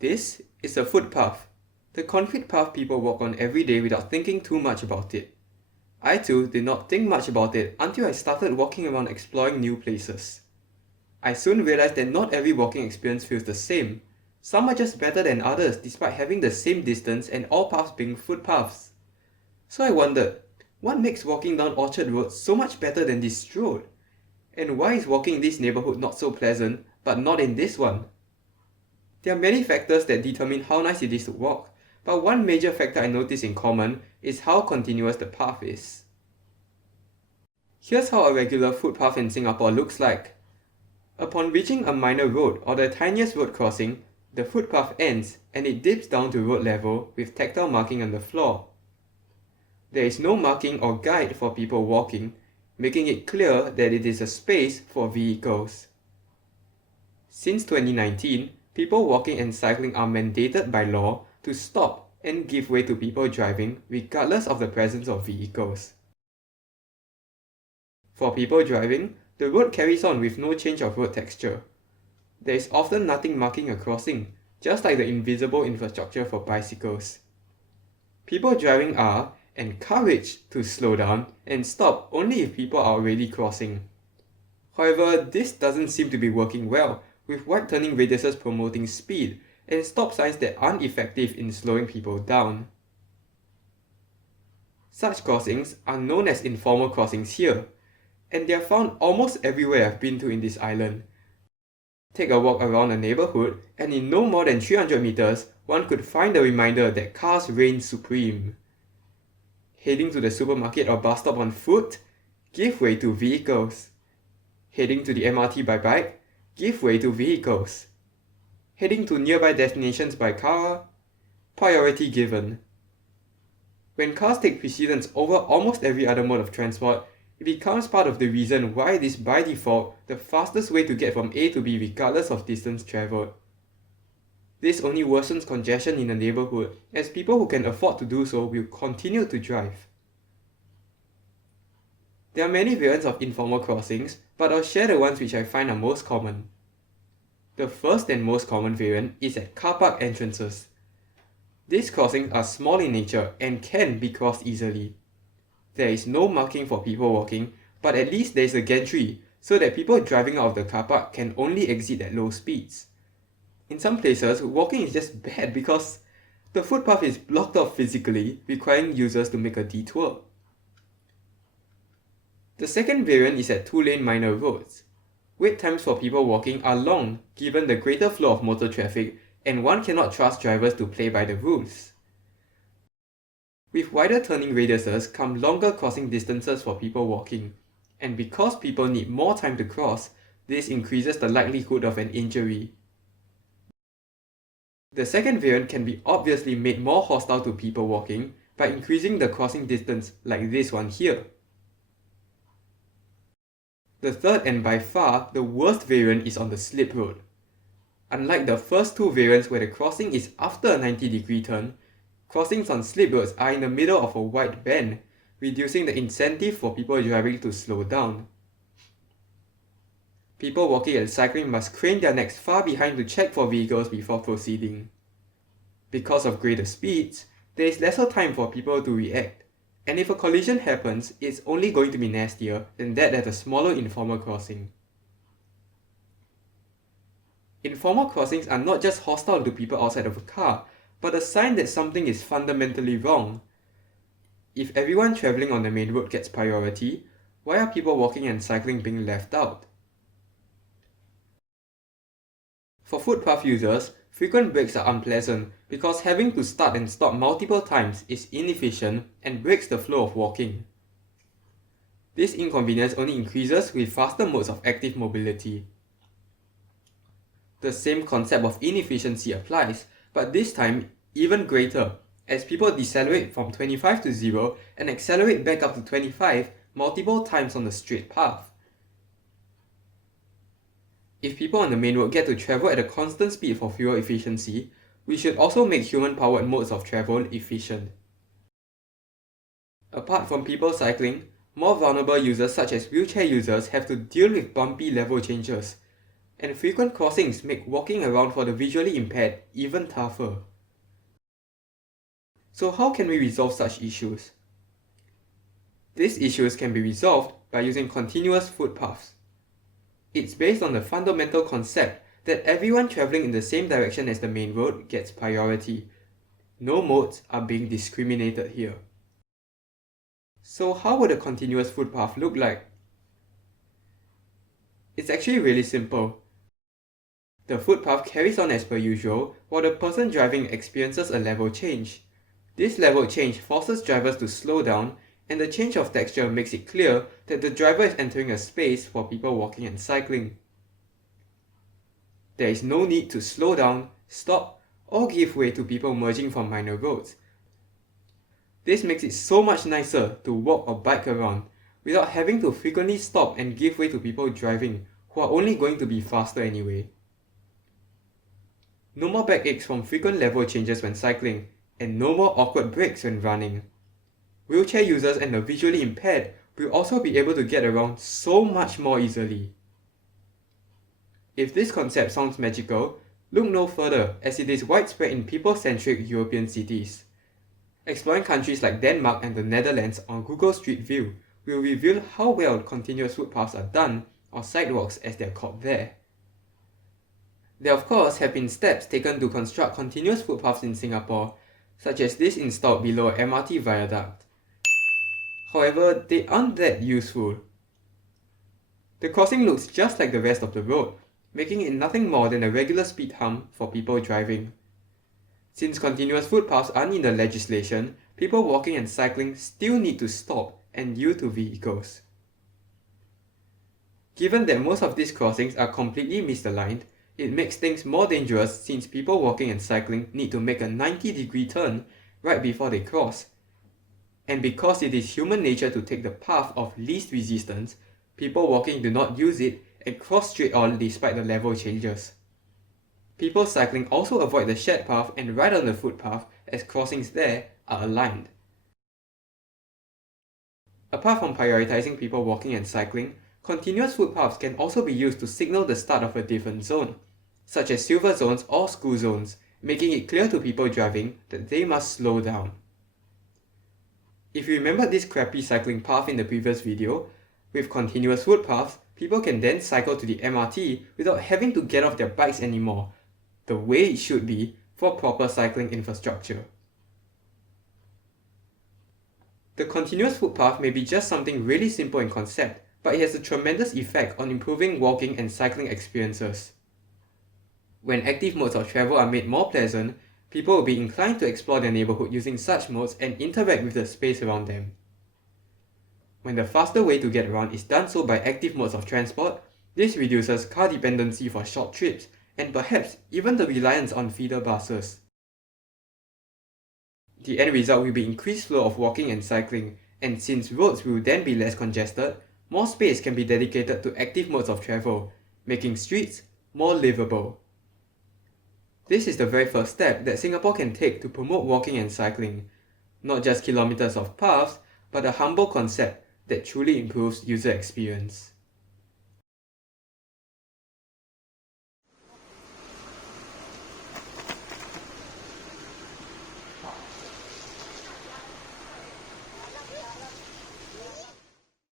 This is a footpath, the concrete path people walk on every day without thinking too much about it. I too did not think much about it until I started walking around exploring new places. I soon realized that not every walking experience feels the same. Some are just better than others despite having the same distance and all paths being footpaths. So I wondered, what makes walking down Orchard Road so much better than this road? And why is walking in this neighborhood not so pleasant, but not in this one? There are many factors that determine how nice it is to walk, but one major factor I notice in common is how continuous the path is. Here's how a regular footpath in Singapore looks like. Upon reaching a minor road or the tiniest road crossing, the footpath ends and it dips down to road level with tactile marking on the floor. There is no marking or guide for people walking, making it clear that it is a space for vehicles. Since 2019, people walking and cycling are mandated by law to stop and give way to people driving regardless of the presence of vehicles. For people driving, the road carries on with no change of road texture. There is often nothing marking a crossing, just like the invisible infrastructure for bicycles. People driving are encouraged to slow down and stop only if people are already crossing. However, this doesn't seem to be working well, with wide turning radiuses promoting speed and stop signs that aren't effective in slowing people down. Such crossings are known as informal crossings here, and they are found almost everywhere I've been to in this island. Take a walk around a neighborhood, and in no more than 300 meters, one could find a reminder that cars reign supreme. Heading to the supermarket or bus stop on foot, give way to vehicles. Heading to the MRT by bike, give way to vehicles. Heading to nearby destinations by car, priority given. When cars take precedence over almost every other mode of transport, it becomes part of the reason why it is by default the fastest way to get from A to B regardless of distance travelled. This only worsens congestion in the neighborhood, as people who can afford to do so will continue to drive. There are many variants of informal crossings, but I'll share the ones which I find are most common. The first and most common variant is at car park entrances. These crossings are small in nature and can be crossed easily. There is no marking for people walking, but at least there is a gantry, so that people driving out of the car park can only exit at low speeds. In some places, walking is just bad because the footpath is blocked off physically, requiring users to make a detour. The second variant is at two-lane minor roads. Wait times for people walking are long given the greater flow of motor traffic, and one cannot trust drivers to play by the rules. With wider turning radiuses come longer crossing distances for people walking, and because people need more time to cross, this increases the likelihood of an injury. The second variant can be obviously made more hostile to people walking by increasing the crossing distance like this one here. The third and by far the worst variant is on the slip road. Unlike the first two variants where the crossing is after a 90-degree turn, crossings on slip roads are in the middle of a wide bend, reducing the incentive for people driving to slow down. People walking and cycling must crane their necks far behind to check for vehicles before proceeding. Because of greater speeds, there is lesser time for people to react, and if a collision happens, it's only going to be nastier than that at a smaller informal crossing. Informal crossings are not just hostile to people outside of a car, but a sign that something is fundamentally wrong. If everyone travelling on the main road gets priority, why are people walking and cycling being left out? For footpath users, frequent breaks are unpleasant because having to start and stop multiple times is inefficient and breaks the flow of walking. This inconvenience only increases with faster modes of active mobility. The same concept of inefficiency applies, but this time even greater, as people decelerate from 25 to 0 and accelerate back up to 25 multiple times on the straight path. If people on the main road get to travel at a constant speed for fuel efficiency, we should also make human-powered modes of travel efficient. Apart from people cycling, more vulnerable users such as wheelchair users have to deal with bumpy level changes. and frequent crossings make walking around for the visually impaired even tougher. So how can we resolve such issues? These issues can be resolved by using continuous footpaths. It's based on the fundamental concept that everyone travelling in the same direction as the main road gets priority. No modes are being discriminated here. So how would a continuous footpath look like? It's actually really simple. The footpath carries on as per usual while the person driving experiences a level change. This level change forces drivers to slow down, and the change of texture makes it clear that the driver is entering a space for people walking and cycling. There is no need to slow down, stop, or give way to people merging from minor roads. This makes it so much nicer to walk or bike around without having to frequently stop and give way to people driving who are only going to be faster anyway. No more backaches from frequent level changes when cycling, and no more awkward breaks when running. Wheelchair users and the visually impaired will also be able to get around so much more easily. If this concept sounds magical, look no further as it is widespread in people-centric European cities. Exploring countries like Denmark and the Netherlands on Google Street View will reveal how well continuous footpaths are done, or sidewalks as they are called there. There of course have been steps taken to construct continuous footpaths in Singapore, such as this installed below a MRT viaduct. However, they aren't that useful. The crossing looks just like the rest of the road, making it nothing more than a regular speed hump for people driving. Since continuous footpaths aren't in the legislation, people walking and cycling still need to stop and yield to vehicles. Given that most of these crossings are completely misaligned, it makes things more dangerous since people walking and cycling need to make a 90-degree turn right before they cross. And because it is human nature to take the path of least resistance, people walking do not use it and cross straight on despite the level changes. People cycling also avoid the shared path and ride on the footpath as crossings there are aligned. Apart from prioritizing people walking and cycling, continuous footpaths can also be used to signal the start of a different zone, such as silver zones or school zones, making it clear to people driving that they must slow down. If you remember this crappy cycling path in the previous video, with continuous footpaths, people can then cycle to the MRT without having to get off their bikes anymore, the way it should be for proper cycling infrastructure. The continuous footpath may be just something really simple in concept, but it has a tremendous effect on improving walking and cycling experiences. When active modes of travel are made more pleasant, people will be inclined to explore their neighbourhood using such modes and interact with the space around them. When the faster way to get around is done so by active modes of transport, this reduces car dependency for short trips and perhaps even the reliance on feeder buses. The end result will be increased flow of walking and cycling, and since roads will then be less congested, more space can be dedicated to active modes of travel, making streets more livable. This is the very first step that Singapore can take to promote walking and cycling, not just kilometers of paths, but a humble concept that truly improves user experience.